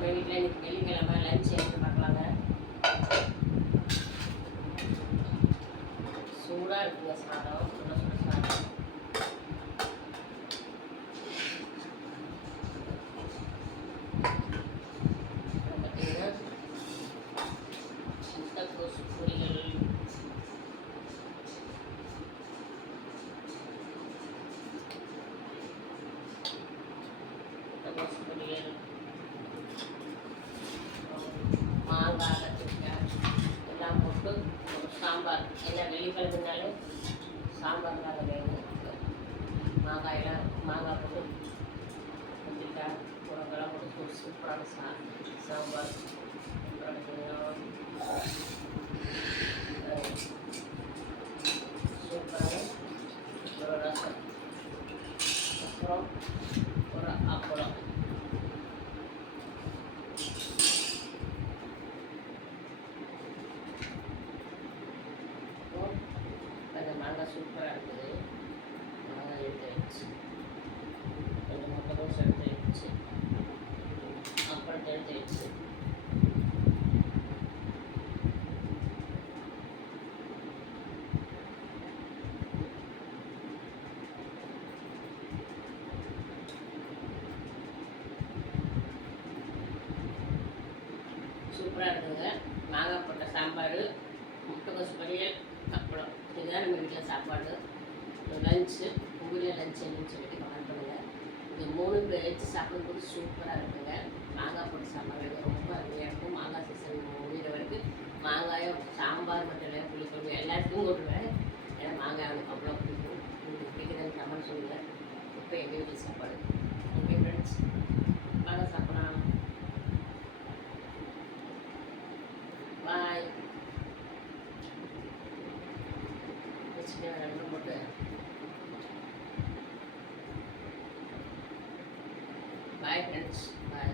நம்ம வீட்டில் இன்னைக்கு வெள்ளிக்கிழமை லஞ்ச் எடுத்து பார்க்கலாங்க. சூடாக இருக்குங்க சாதம், சுட சுட சாதம். பார்த்தீங்கன்னா முட்டைக்கோஸ் பொரியல், முட்டைக்கோஸ் பொரியல், மாங்காய் கத்திரிக்காய் எல்லாம் போட்டு ஒரு சாம்பார். ஏன்னா வெள்ளிக்கிழமைனாலே சாம்பார் தான் வேணும். மாங்காய் போட்டு கத்திரிக்காய் முருங்கெல்லாம் போட்டு ஒரு சூப்பரான சாம்பார். சூப்பரான ஒரு ரசம், அப்புறம் ஒரு அப்பளம். அந்த மாங்காய் சூப்பராக இருக்குது. மாங்காய் எடுத்து வச்சு கொஞ்சம் முட்டைக்கோஸ் எடுத்து வச்சு அப்பளத்தை எடுத்து வச்சு சூப்பராக இருக்குங்க. மாங்காய் போட்ட சாம்பார், முட்டைக்கோஸ் பொரியல், அப்பளம். இதுதான் நம்ம வீட்டில் சாப்பாடு. லஞ்சு உங்கள் வீட்டில் லஞ்ச் என்னன்னு சொல்லிட்டு கமெண்ட் பண்ணுங்கள். இது 3 பேர் வச்சு சாப்பிடும்போது சூப்பராக இருக்குங்க. மாங்காய் போட்டு சாம்பார் ரொம்ப அருமையாக இருக்கும். மாங்காய் சீசன் முடிகிற வரைக்கும் மாங்காயும் சாம்பார் மட்டும் இல்லை, புளிக்குழம்பு எல்லாத்துக்கும் போட்டுருவேன். ஏன்னா மாங்காய் எனக்கு அவ்வளோ பிடிக்கும். உங்களுக்கு பிடிக்கிறதுன்னு கமெண்ட் சொல்லுங்கள். இப்போ எங்கள் வீட்டில் சாப்பாடு. ஓகே ஃப்ரெண்ட்ஸ், வாங்க சாப்பிடலாம். பாய். சின்ன வெங்காயம் போட்டு பாய் ஃப்ரெண்ட்ஸ், பாய்.